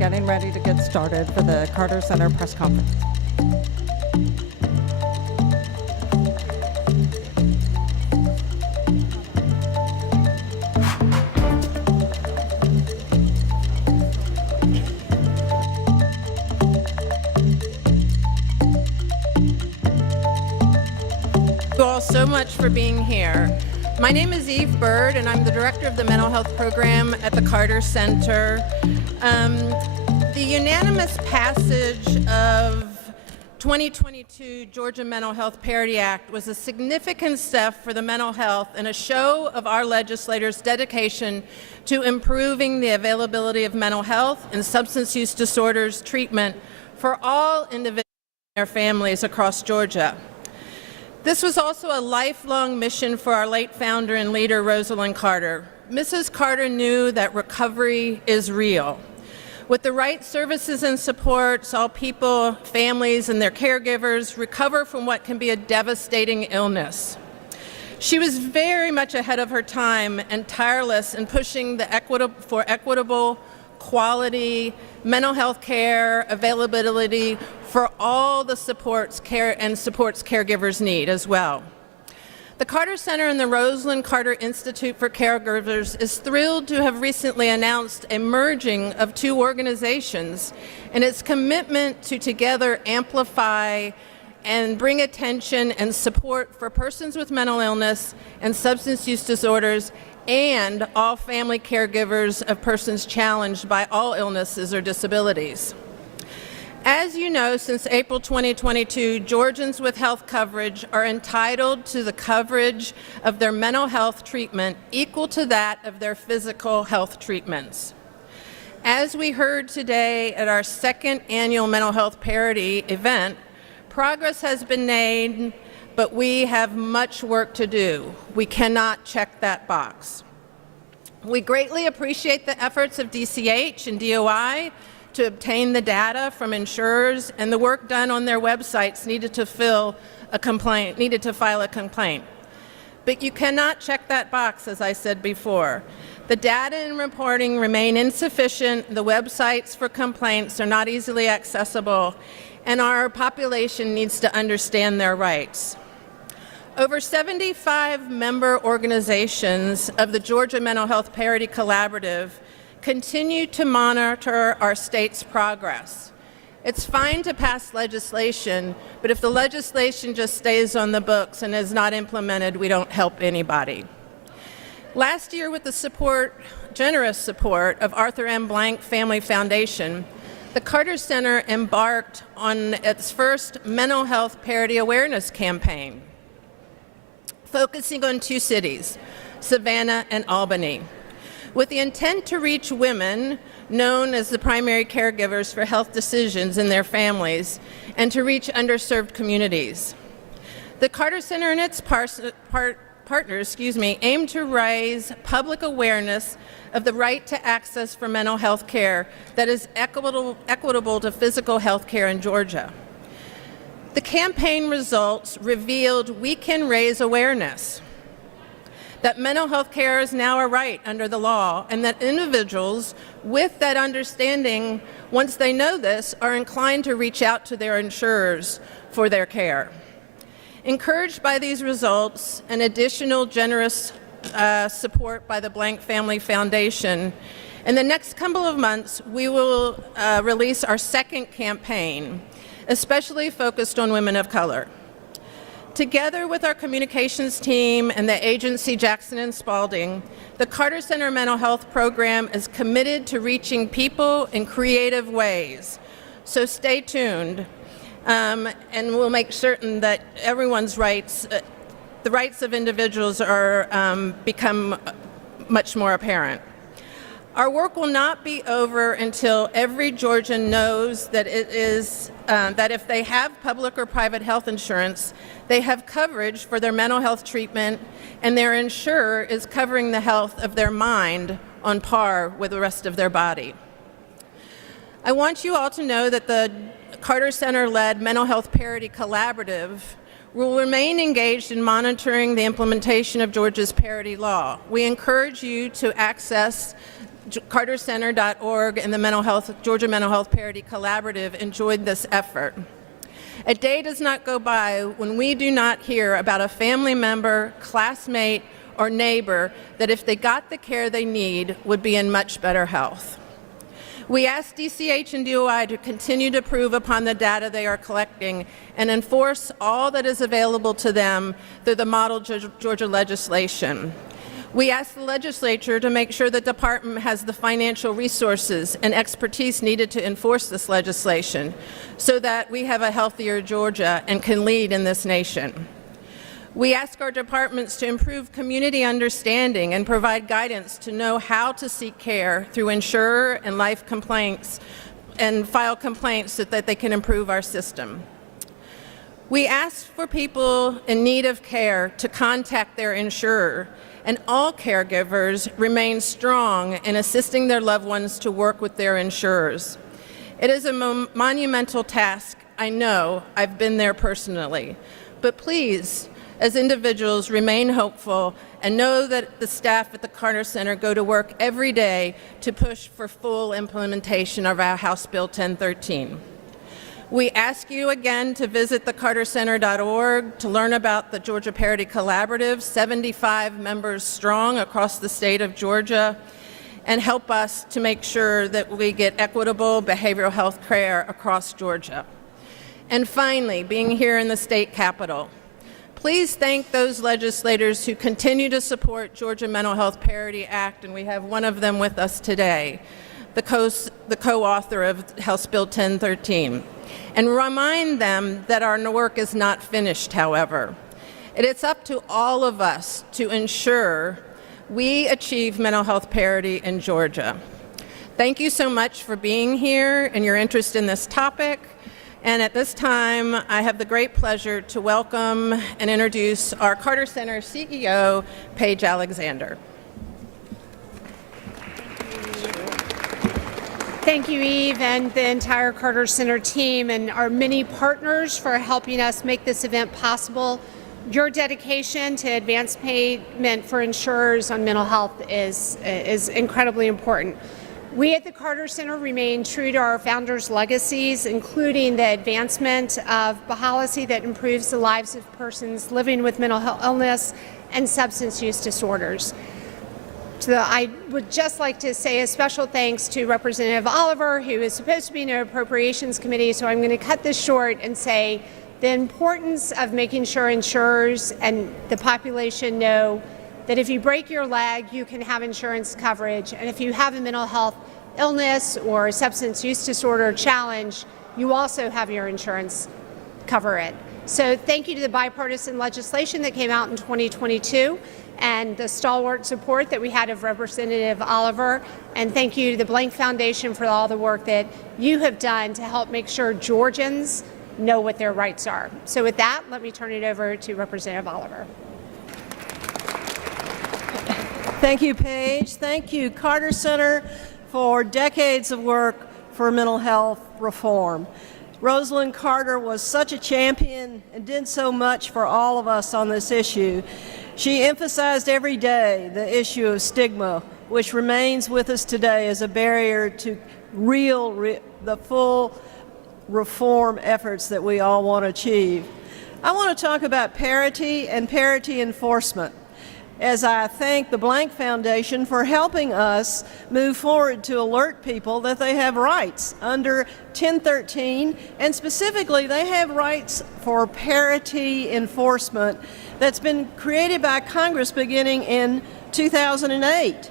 getting ready to get started for the Carter Center press conference. Thank you all so much for being here. My name is Eve Bird, and I'm the director of the mental health program at the Carter Center. The unanimous passage of 2022 Georgia Mental Health Parity Act was a significant step for the mental health and a show of our legislators' dedication to improving the availability of mental health and substance use disorders treatment for all individuals and their families across Georgia. This was also a lifelong mission for our late founder and leader, Rosalind Carter. Mrs. Carter knew that recovery is real. With the right services and supports, all people, families, and their caregivers recover from what can be a devastating illness. She was very much ahead of her time and tireless in pushing for equitable, quality mental health care availability for all the supports caregivers need as well. The Carter Center and the Rosalind Carter Institute for Caregivers is thrilled to have recently announced a merging of two organizations and its commitment to together amplify and bring attention and support for persons with mental illness and substance use disorders and all family caregivers of persons challenged by all illnesses or disabilities. As you know, since April 2022, Georgians with health coverage are entitled to the coverage of their mental health treatment equal to that of their physical health treatments. As we heard today at our second annual Mental Health Parity event, progress has been made, but we have much work to do. We cannot check that box. We greatly appreciate the efforts of DCH and DOI to obtain the data from insurers and the work done on their websites needed to file a complaint. But you cannot check that box, as I said before. The data and reporting remain insufficient, the websites for complaints are not easily accessible, and our population needs to understand their rights. Over 75 member organizations of the Georgia Mental Health Parity Collaborative continue to monitor our state's progress. It's fine to pass legislation, but if the legislation just stays on the books and is not implemented, we don't help anybody. Last year, with the generous support of Arthur M. Blank Family Foundation, the Carter Center embarked on its first mental health parity awareness campaign, focusing on two cities, Savannah and Albany, with the intent to reach women known as the primary caregivers for health decisions in their families and to reach underserved communities. The Carter Center and its partners aim to raise public awareness of the right to access for mental health care that is equitable to physical health care in Georgia. The campaign results revealed we can raise awareness that mental health care is now a right under the law, and that individuals with that understanding, once they know this, are inclined to reach out to their insurers for their care. Encouraged by these results and additional generous support by the Blank Family Foundation, in the next couple of months, we will release our second campaign, especially focused on women of color. Together with our communications team and the agency Jackson and Spalding, the Carter Center Mental Health Program is committed to reaching people in creative ways. So stay tuned, and we'll make certain that everyone's rights, the rights of individuals are become much more apparent. Our work will not be over until every Georgian knows that that if they have public or private health insurance, they have coverage for their mental health treatment, and their insurer is covering the health of their mind on par with the rest of their body. I want you all to know that the Carter Center-led Mental Health Parity Collaborative will remain engaged in monitoring the implementation of Georgia's parity law. We encourage you to access cartercenter.org and the Georgia Mental Health Parity Collaborative enjoyed this effort. A day does not go by when we do not hear about a family member, classmate, or neighbor that if they got the care they need would be in much better health. We ask DCH and DOI to continue to improve upon the data they are collecting and enforce all that is available to them through the model Georgia legislation. We ask the legislature to make sure the department has the financial resources and expertise needed to enforce this legislation so that we have a healthier Georgia and can lead in this nation. We ask our departments to improve community understanding and provide guidance to know how to seek care through insurer and life complaints and file complaints so that they can improve our system. We ask for people in need of care to contact their insurer, and all caregivers remain strong in assisting their loved ones to work with their insurers. It is a monumental task, I know, I've been there personally, but please, as individuals, remain hopeful and know that the staff at the Carter Center go to work every day to push for full implementation of our House Bill 1013. We ask you again to visit thecartercenter.org to learn about the Georgia Parity Collaborative, 75 members strong across the state of Georgia, and help us to make sure that we get equitable behavioral health care across Georgia. And finally, being here in the state capitol, please thank those legislators who continue to support Georgia Mental Health Parity Act, and we have one of them with us today, the co-author of House Bill 1013. And remind them that our work is not finished, however. It is up to all of us to ensure we achieve mental health parity in Georgia. Thank you so much for being here and your interest in this topic. And at this time, I have the great pleasure to welcome and introduce our Carter Center CEO, Paige Alexander. Thank you, Eve, and the entire Carter Center team and our many partners for helping us make this event possible. Your dedication to advance payment for insurers on mental health is incredibly important. We at the Carter Center remain true to our founders' legacies, including the advancement of policy that improves the lives of persons living with mental health illness and substance use disorders. So I would just like to say a special thanks to Representative Oliver, who is supposed to be in the Appropriations Committee, so I'm going to cut this short and say the importance of making sure insurers and the population know that if you break your leg, you can have insurance coverage, and if you have a mental health illness or a substance use disorder challenge, you also have your insurance cover it. So thank you to the bipartisan legislation that came out in 2022 and the stalwart support that we had of Representative Oliver, and thank you to the Blank Foundation for all the work that you have done to help make sure Georgians know what their rights are. So with that, let me turn it over to Representative Oliver. Thank you, Paige. Thank you, Carter Center, for decades of work for mental health reform. Rosalind Carter was such a champion and did so much for all of us on this issue. She emphasized every day the issue of stigma, which remains with us today as a barrier to the full reform efforts that we all want to achieve. I want to talk about parity and parity enforcement, as I thank the Blank Foundation for helping us move forward to alert people that they have rights under 1013, and specifically they have rights for parity enforcement that's been created by Congress beginning in 2008.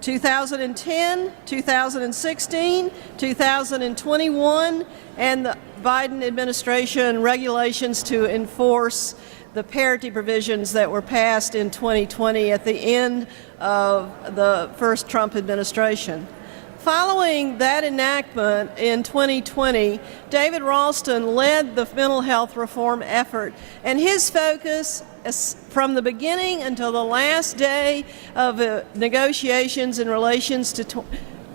2010, 2016, 2021, and the Biden administration regulations to enforce the parity provisions that were passed in 2020 at the end of the first Trump administration. Following that enactment in 2020, David Ralston led the mental health reform effort, and his focus from the beginning until the last day of negotiations in relations to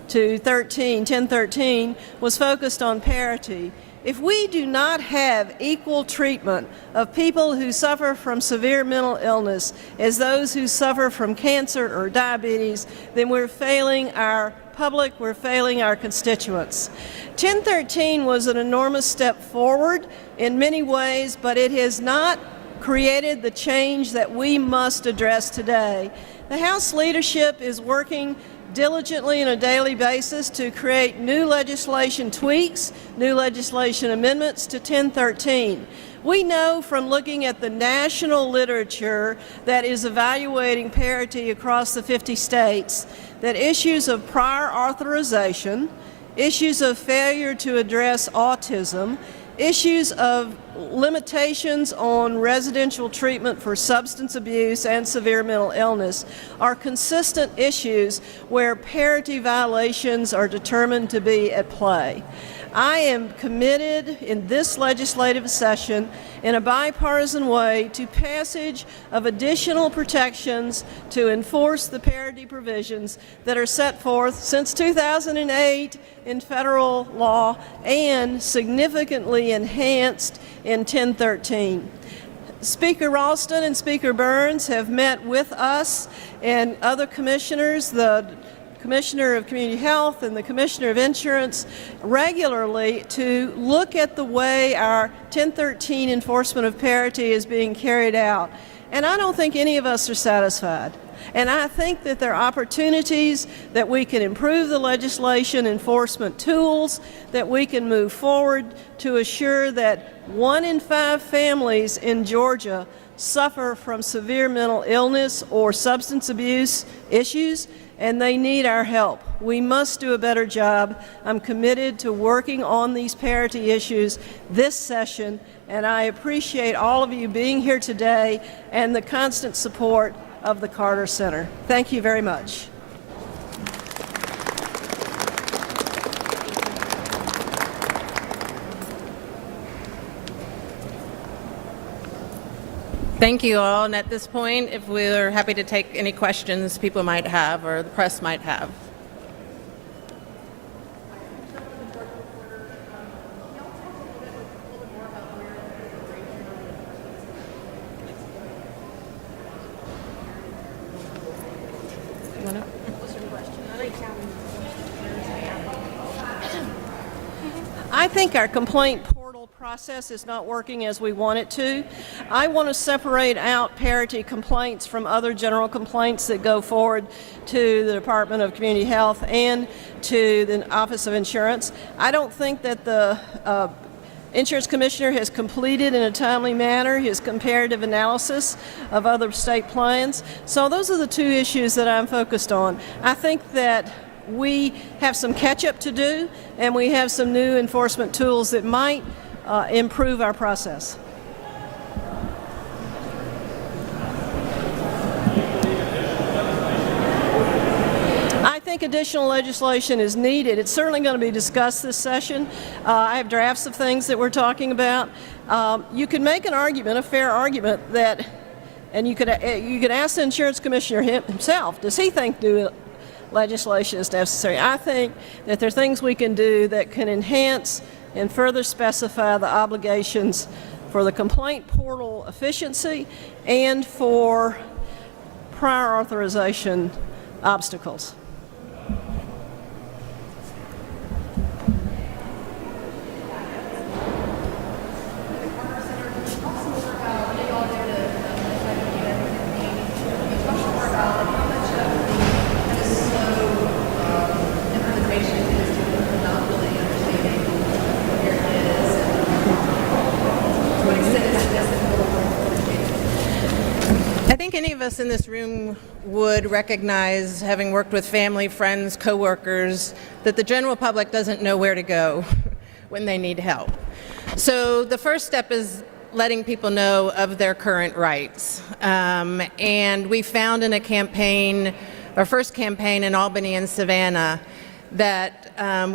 1013 was focused on parity. If we do not have equal treatment of people who suffer from severe mental illness as those who suffer from cancer or diabetes, then we're failing our public, we're failing our constituents. 1013 was an enormous step forward in many ways, but it has not created the change that we must address today. The House leadership is working diligently on a daily basis to create new legislation tweaks, new legislation amendments to 1013. We know from looking at the national literature that is evaluating parity across the 50 states that issues of prior authorization, issues of failure to address autism, issues of limitations on residential treatment for substance abuse and severe mental illness are consistent issues where parity violations are determined to be at play. I am committed in this legislative session in a bipartisan way to passage of additional protections to enforce the parity provisions that are set forth since 2008 in federal law and significantly enhanced in 1013. Speaker Ralston and Speaker Burns have met with us and other commissioners, the Commissioner of Community Health and the Commissioner of Insurance, regularly to look at the way our 1013 enforcement of parity is being carried out. And I don't think any of us are satisfied. And I think that there are opportunities that we can improve the legislation enforcement tools, that we can move forward to assure that 1 in 5 families in Georgia suffer from severe mental illness or substance abuse issues, and they need our help. We must do a better job. I'm committed to working on these parity issues this session, and I appreciate all of you being here today and the constant support of the Carter Center. Thank you very much. Thank you all. And at this point, if we're happy to take any questions people might have or the press might have. I think our complaint portal process is not working as we want it to. I want to separate out parity complaints from other general complaints that go forward to the Department of Community Health and to the Office of Insurance. I don't think that the Insurance Commissioner has completed in a timely manner his comparative analysis of other state plans. So those are the two issues that I'm focused on. I think that we have some catch-up to do, and we have some new enforcement tools that might improve our process. I think additional legislation is needed. It's certainly going to be discussed this session. I have drafts of things that we're talking about. You could make an argument, a fair argument, that, and you could ask the Insurance Commissioner himself, does he think legislation is necessary? I think that there are things we can do that can enhance and further specify the obligations for the complaint portal efficiency and for prior authorization obstacles. I think any of us in this room would recognize, having worked with family, friends, coworkers, that the general public doesn't know where to go when they need help. So the first step is letting people know of their current rights. And we found in a campaign, our first campaign in Albany and Savannah, that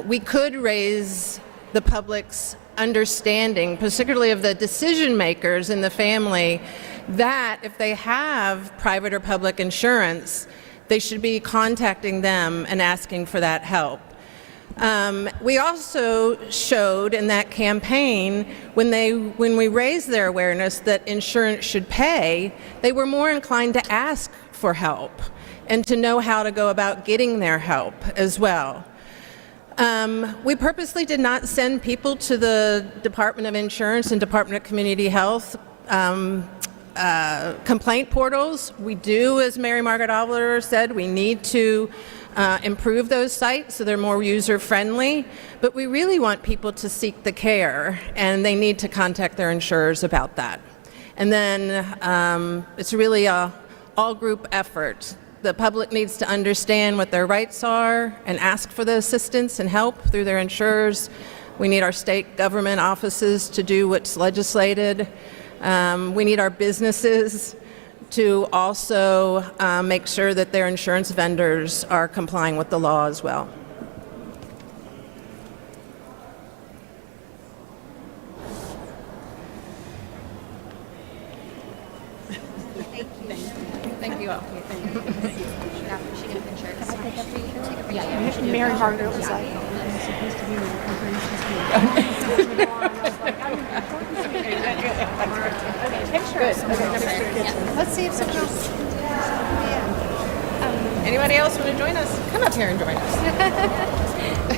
we could raise the public's understanding, particularly of the decision makers in the family, that if they have private or public insurance, they should be contacting them and asking for that help. We also showed in that campaign when we raised their awareness that insurance should pay, they were more inclined to ask for help and to know how to go about getting their help as well. We purposely did not send people to the Department of Insurance and Department of Community Health complaint portals. We do, as Mary Margaret Oliver said, we need to improve those sites so they're more user-friendly, but we really want people to seek the care, and they need to contact their insurers about that. And then it's really a all-group effort. The public needs to understand what their rights are and ask for the assistance and help through their insurers. We need our state government offices to do what's legislated. We need our businesses to also make sure that their insurance vendors are complying with the law as well. Thank you all. Mary Margaret was like, let's see if someone else. Anybody else want to join us? Come up here and join us.